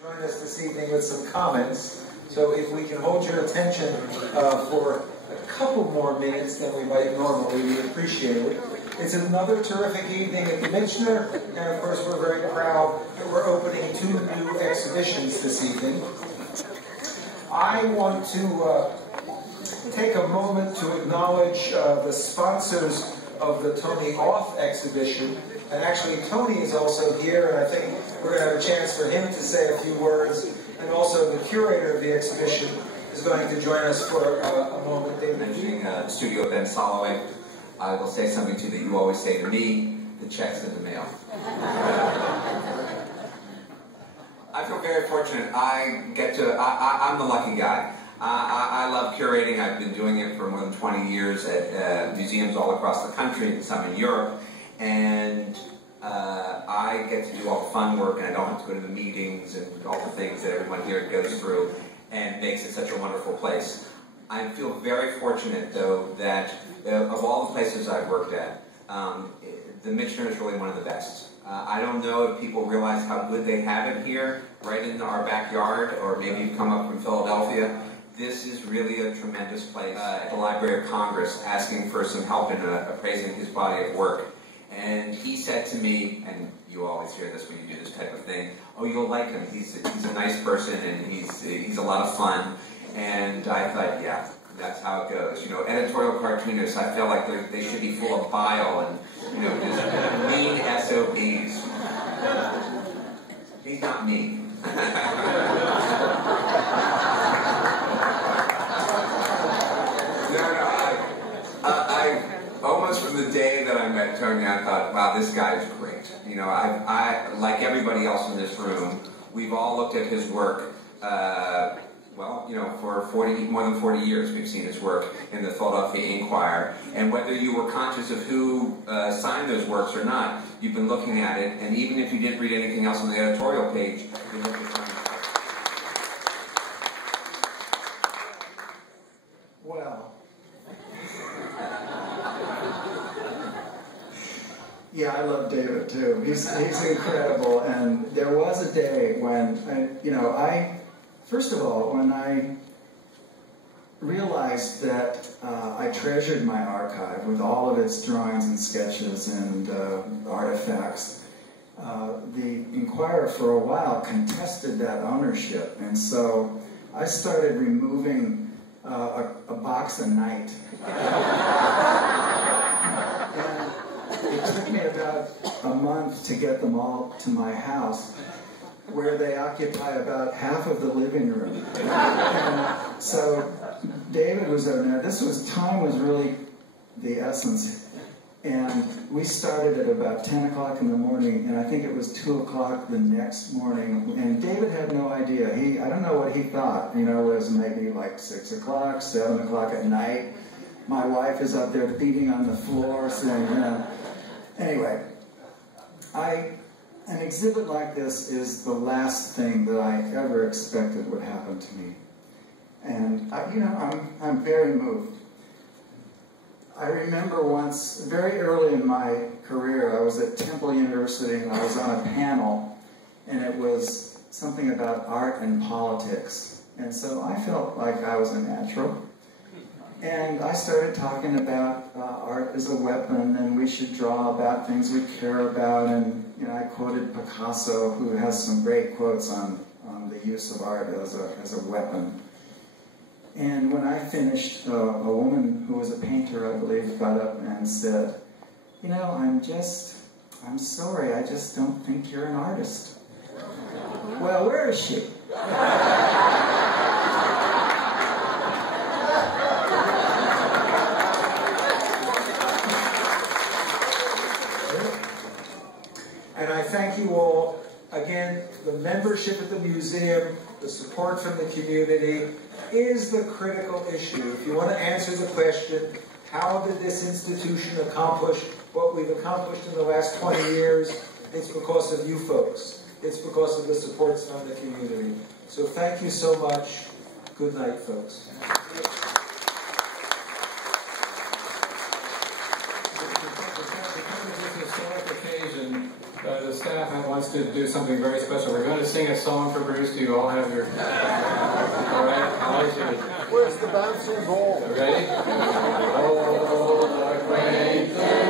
Join us this evening with some comments. So if we can hold your attention for a couple more minutes than we might normally, we appreciate it. It's another terrific evening at the Michener, and of course we're very proud that we're opening 2 new exhibitions this evening. I want to take a moment to acknowledge the sponsors of the Tony Auth exhibition. And actually, Tony is also here, and I think we're going to have a chance for him to say a few words. And also, the curator of the exhibition is going to join us for a moment. David. Mentioning studio events following, I will say something to you that you always say to me: the check's in the mail. I feel very fortunate. I'm the lucky guy. I love curating. I've been doing it for more than 20 years at museums all across the country and some in Europe. And I get to do all the fun work, and I don't have to go to the meetings and all the things that everyone here goes through, and makes it such a wonderful place. I feel very fortunate, though, that of all the places I've worked at, the Michener is really one of the best. I don't know if people realize how good they have it here, right in our backyard, or maybe you've come up from Philadelphia. This is really a tremendous place. At the Library of Congress, asking for some help in appraising his body of work. And he said to me, and you always hear this when you do this type of thing, oh, you'll like him. He's a nice person, and he's a lot of fun. And I thought, yeah, that's how it goes. You know, editorial cartoonists, I feel like they should be full of bile and, you know, just mean SOBs. He's not mean. Almost from the day that I met Tony, I thought, wow, this guy's great. You know, I like everybody else in this room, we've all looked at his work, well, you know, for more than 40 years we've seen his work in the Philadelphia Inquirer. And whether you were conscious of who signed those works or not, you've been looking at it, and even if you didn't read anything else on the editorial page, you looked at Tony's work. Well, yeah, I love David too. He's incredible, and there was a day when, first of all, when I realized that I treasured my archive with all of its drawings and sketches and artifacts, the Inquirer for a while contested that ownership, and so I started removing a box a night. It took me about a month to get them all to my house, where they occupy about half of the living room. And so David was over there. Time was really the essence. And we started at about 10 o'clock in the morning, and I think it was 2 o'clock the next morning. And David had no idea. I don't know what he thought. You know, it was maybe like 6 o'clock, 7 o'clock at night. My wife is up there beating on the floor saying, you know. Anyway, an exhibit like this is the last thing that I ever expected would happen to me. And, I'm very moved. I remember once, very early in my career, I was at Temple University and I was on a panel, and it was something about art and politics. And so I felt like I was a natural. And I started talking about art as a weapon, and we should draw about things we care about. And I quoted Picasso, who has some great quotes on the use of art as a weapon. And when I finished, a woman who was a painter, I believe, got up and said, you know, I'm sorry, I just don't think you're an artist. Well, where is she? And I thank you all. Again, the membership at the museum, the support from the community is the critical issue. If you want to answer the question, how did this institution accomplish what we've accomplished in the last 20 years? It's because of you folks. It's because of the support from the community. So thank you so much. Good night, folks. Because of this historic occasion, the staff wants to do something very special. We're going to sing a song for Bruce. Do you all have your... All right, I want you to... Where's the bouncing ball? Ready? Old acquaintance.